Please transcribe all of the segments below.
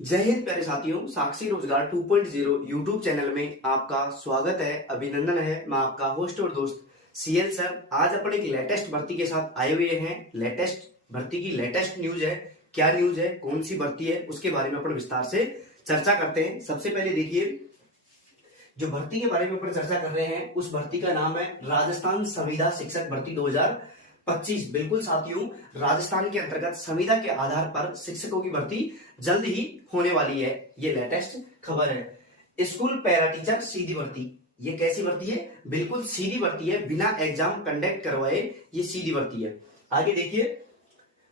जय हिंद प्यारे साथियों, साक्षी रोजगार 2.0 यूट्यूब चैनल में आपका स्वागत है, अभिनंदन है। मैं आपका होस्ट और दोस्त सीएल सर। आज अपन एक लेटेस्ट भर्ती के साथ आए हुए हैं। लेटेस्ट भर्ती की लेटेस्ट न्यूज है। क्या न्यूज है, कौन सी भर्ती है, उसके बारे में अपन विस्तार से चर्चा करते हैं। सबसे पहले देखिए, जो भर्ती के बारे में अपन चर्चा कर रहे हैं उस भर्ती का नाम है राजस्थान संविदा शिक्षक भर्ती 2025। बिल्कुल साथियों, राजस्थान के अंतर्गत संविदा के आधार पर शिक्षकों की भर्ती जल्द ही होने वाली है। ये लेटेस्ट खबर है। स्कूल पैरा टीचर सीधी भर्ती। ये कैसी भर्ती है? बिल्कुल सीधी भर्ती है, बिना एग्जाम कंडक्ट करवाए ये सीधी भर्ती है। आगे देखिए,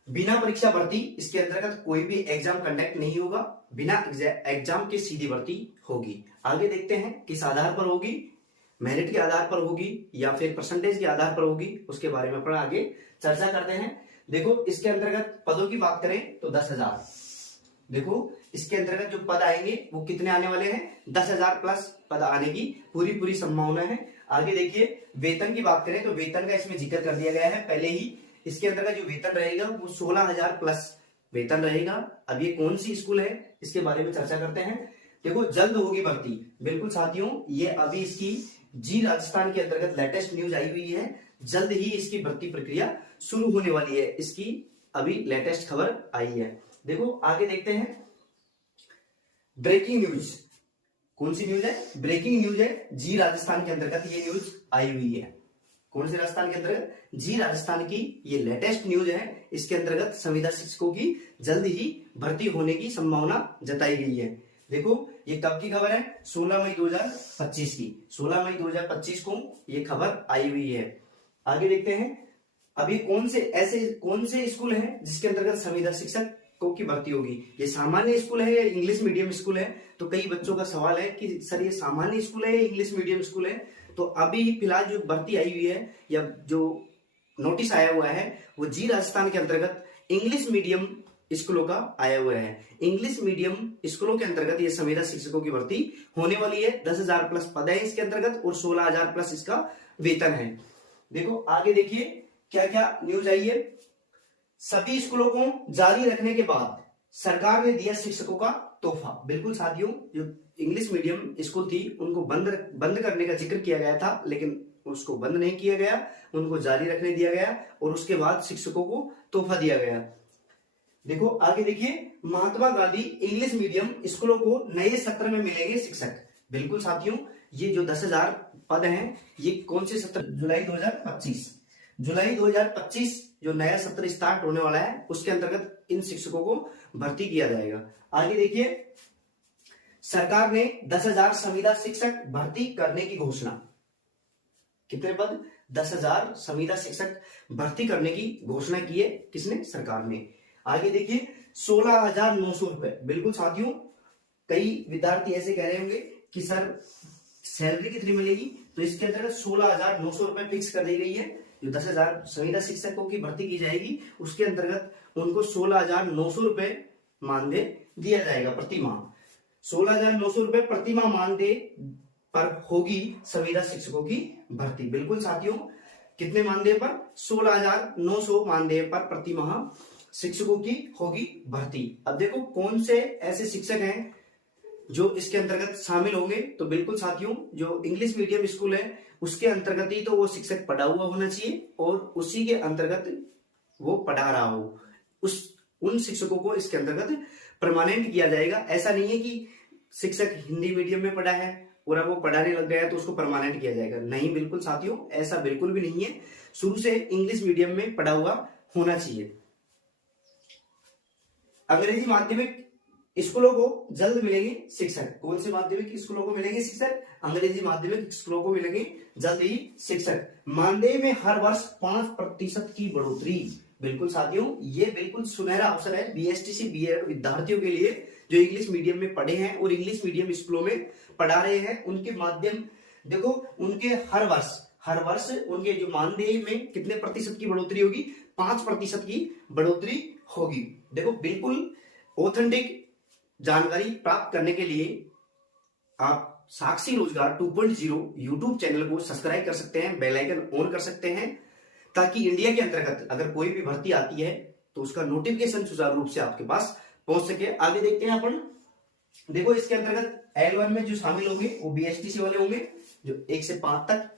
बिना परीक्षा भर्ती, इसके अंतर्गत कोई भी एग्जाम कंडक्ट नहीं होगा, बिना एग्जाम के सीधी भर्ती होगी। आगे देखते हैं किस आधार पर होगी, मेरिट के आधार पर होगी या फिर परसेंटेज के आधार पर होगी, उसके बारे में अपन आगे चर्चा करते हैं। देखो, इसके अंतर्गत पदों की बात करें तो 10,000। देखो, इसके अंतर्गत जो पद आएंगे वो कितने आने वाले हैं? 10,000 प्लस पद आने की पूरी संभावना है। आगे देखिए, वेतन की बात करें तो वेतन का इसमें जिक्र कर दिया गया है पहले ही। इसके अंतर्गत जो वेतन रहेगा वो 16,000 प्लस वेतन रहेगा। अब ये कौन सी स्कूल है, इसके बारे में चर्चा करते हैं। देखो, जल्द होगी भर्ती। बिल्कुल साथियों, ये अभी इसकी जी राजस्थान के अंतर्गत लेटेस्ट न्यूज आई हुई है। जल्द ही इसकी भर्ती प्रक्रिया शुरू होने वाली है, इसकी अभी लेटेस्ट खबर आई है। देखो, आगे देखते हैं। Breaking news. कौन सी न्यूज है? ब्रेकिंग न्यूज है। जी राजस्थान के अंतर्गत ये न्यूज आई हुई है। कौन से राजस्थान के अंतर्गत? जी राजस्थान की ये लेटेस्ट न्यूज है। इसके अंतर्गत संविदा शिक्षकों की जल्द ही भर्ती होने की संभावना जताई गई है। देखो, ये कब की खबर है? 16 मई 2025 की। 16 मई 2025 को ये खबर आई हुई है। आगे देखते हैं, अभी कौन से स्कूल हैं जिसके अंतर्गत संविदा शिक्षकों की भर्ती होगी। ये सामान्य स्कूल है या इंग्लिश मीडियम स्कूल है? तो कई बच्चों का सवाल है कि सर ये सामान्य स्कूल है या इंग्लिश मीडियम स्कूल है। तो अभी फिलहाल जो भर्ती आई हुई है या जो नोटिस आया हुआ है वो जी राजस्थान के अंतर्गत इंग्लिश मीडियम स्कूलों का आया हुआ है। इंग्लिश मीडियम स्कूलों के अंतर्गत ये संविदा शिक्षकों की भर्ती होने वाली है। 10,000 प्लस पद है इसके अंतर्गत और 16,000 प्लस इसका वेतन है। देखो, आगे देखिए क्या क्या न्यूज आई है। सभी स्कूलों को जारी रखने के बाद सरकार ने दिया शिक्षकों का तोहफा। बिल्कुल साथियों, जो इंग्लिश मीडियम स्कूल थी उनको बंद करने का जिक्र किया गया था, लेकिन उसको बंद नहीं किया गया, उनको जारी रखने दिया गया और उसके बाद शिक्षकों को तोहफा दिया गया। देखो, आगे देखिए, महात्मा गांधी इंग्लिश मीडियम स्कूलों को नए सत्र में मिलेंगे शिक्षक। बिल्कुल साथियों, ये जो 10,000 पद हैं ये कौन से सत्र? जुलाई 2025। जुलाई 2025 जो नया सत्र स्टार्ट होने वाला है उसके अंतर्गत इन शिक्षकों को भर्ती किया जाएगा। आगे देखिए, सरकार ने 10,000 संविदा शिक्षक भर्ती करने की घोषणा। कितने पद? 10,000 संविदा शिक्षक भर्ती करने की घोषणा की है। किसने? सरकार ने। आगे देखिए, 16,900 रुपए। बिल्कुल साथियों, कई विद्यार्थी ऐसे कह रहे होंगे कि सर सैलरी कितनी मिलेगी, तो इसके अंतर्गत 16,900 रुपए फिक्स कर दी गई है। जो 10,000 संविदा शिक्षकों की भर्ती की जाएगी उसके अंतर्गत उनको 16,900 रुपए मानदेय दिया जाएगा प्रति माह। 16,900 रुपए प्रति माह मानदेय पर होगी संविदा शिक्षकों की भर्ती। बिल्कुल साथियों, कितने मानदेय पर? 16,900 मानदेय पर प्रति माह शिक्षकों की होगी भर्ती। अब देखो, कौन से ऐसे शिक्षक हैं जो इसके अंतर्गत शामिल होंगे। तो बिल्कुल साथियों, जो इंग्लिश मीडियम स्कूल है उसके अंतर्गत ही तो वो शिक्षक पढ़ा हुआ होना चाहिए और उसी के अंतर्गत वो पढ़ा रहा हो। उन शिक्षकों को इसके अंतर्गत परमानेंट किया जाएगा। ऐसा नहीं है कि शिक्षक हिंदी मीडियम में पढ़ा है और अब वो पढ़ाने लग गया है तो उसको परमानेंट किया जाएगा। नहीं, बिल्कुल साथियों, ऐसा बिल्कुल भी नहीं है। शुरू से इंग्लिश मीडियम में पढ़ा हुआ होना चाहिए। अंग्रेजी माध्यमिक स्कूलों को जल्द मिलेंगे शिक्षक। कौन से माध्यमिक स्कूलों को मिलेंगे शिक्षक? अंग्रेजी माध्यमिक स्कूलों को मिलेंगे जल्द ही शिक्षक। मानदेय में हर वर्ष 5% की बढ़ोतरी। बिल्कुल साथियों, ये बिल्कुल सुनहरा अवसर है बीएसटीसी बीएड विद्यार्थियों के लिए जो इंग्लिश मीडियम में पढ़े हैं और इंग्लिश मीडियम स्कूलों में पढ़ा रहे हैं। उनके माध्यम, देखो, उनके हर वर्ष उनके जो मानदेय में कितने प्रतिशत की बढ़ोतरी होगी? 5% की बढ़ोतरी होगी। देखो, बिल्कुल ऑथेंटिक जानकारी प्राप्त करने के लिए आप साक्षी रोजगार 2.0 यूट्यूब चैनल को सब्सक्राइब कर सकते हैं, बेल आइकन ऑन कर सकते हैं, ताकि इंडिया के अंतर्गत अगर कोई भी भर्ती आती है तो उसका नोटिफिकेशन सुचारू रूप से आपके पास पहुंच सके। आगे देखते हैं अपन, देखो इसके अंतर्गत L1 में जो शामिल होंगे वो BSTC वाले होंगे जो 1 से 5 तक,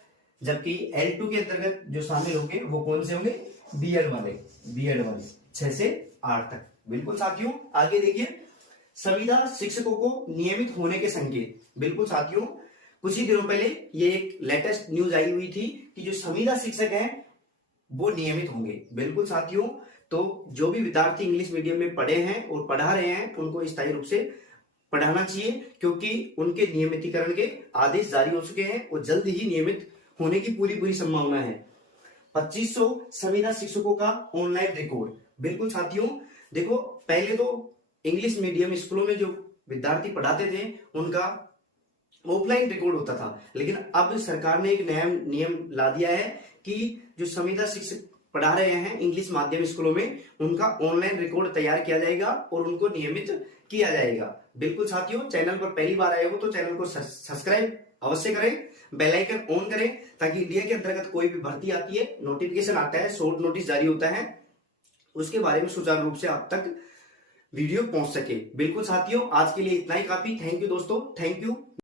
जबकि L2 के अंतर्गत जो शामिल होंगे वो कौन से होंगे, बीएड वाले 6 से 8 तक। बिल्कुल साथियों, आगे देखिए संविदा शिक्षकों को नियमित होने के संकेत। बिल्कुल साथियों, कुछ ही दिनों पहले ये एक लेटेस्ट न्यूज आई हुई थी कि जो संविदा शिक्षक हैं वो नियमित होंगे। बिल्कुल साथियों, तो जो भी विद्यार्थी इंग्लिश मीडियम में पढ़े हैं और पढ़ा रहे हैं उनको स्थायी रूप से पढ़ाना चाहिए, क्योंकि उनके नियमितीकरण के आदेश जारी हो चुके हैं और जल्द ही नियमित होने की पूरी संभावना है। 2500 संविदा शिक्षकों का ऑनलाइन रिकॉर्ड। बिल्कुल साथियों, देखो पहले तो इंग्लिश मीडियम स्कूलों में जो विद्यार्थी पढ़ाते थे उनका ऑफलाइन रिकॉर्ड होता था, लेकिन अब सरकार ने एक नया नियम ला दिया है कि जो संविदा शिक्षक पढ़ा रहे हैं इंग्लिश माध्यम स्कूलों में उनका ऑनलाइन रिकॉर्ड तैयार किया जाएगा और उनको नियमित किया जाएगा। बिल्कुल साथियों, चैनल पर पहली बार आए हो तो चैनल को सब्सक्राइब अवश्य करें, बेल आइकन ऑन करें, ताकि इंडिया के अंतर्गत कोई भी भर्ती आती है, नोटिफिकेशन आता है, शॉर्ट नोटिस जारी होता है, उसके बारे में सुचारू रूप से आप तक वीडियो पहुंच सके। बिल्कुल साथियों, आज के लिए इतना ही काफी। थैंक यू दोस्तों, थैंक यू।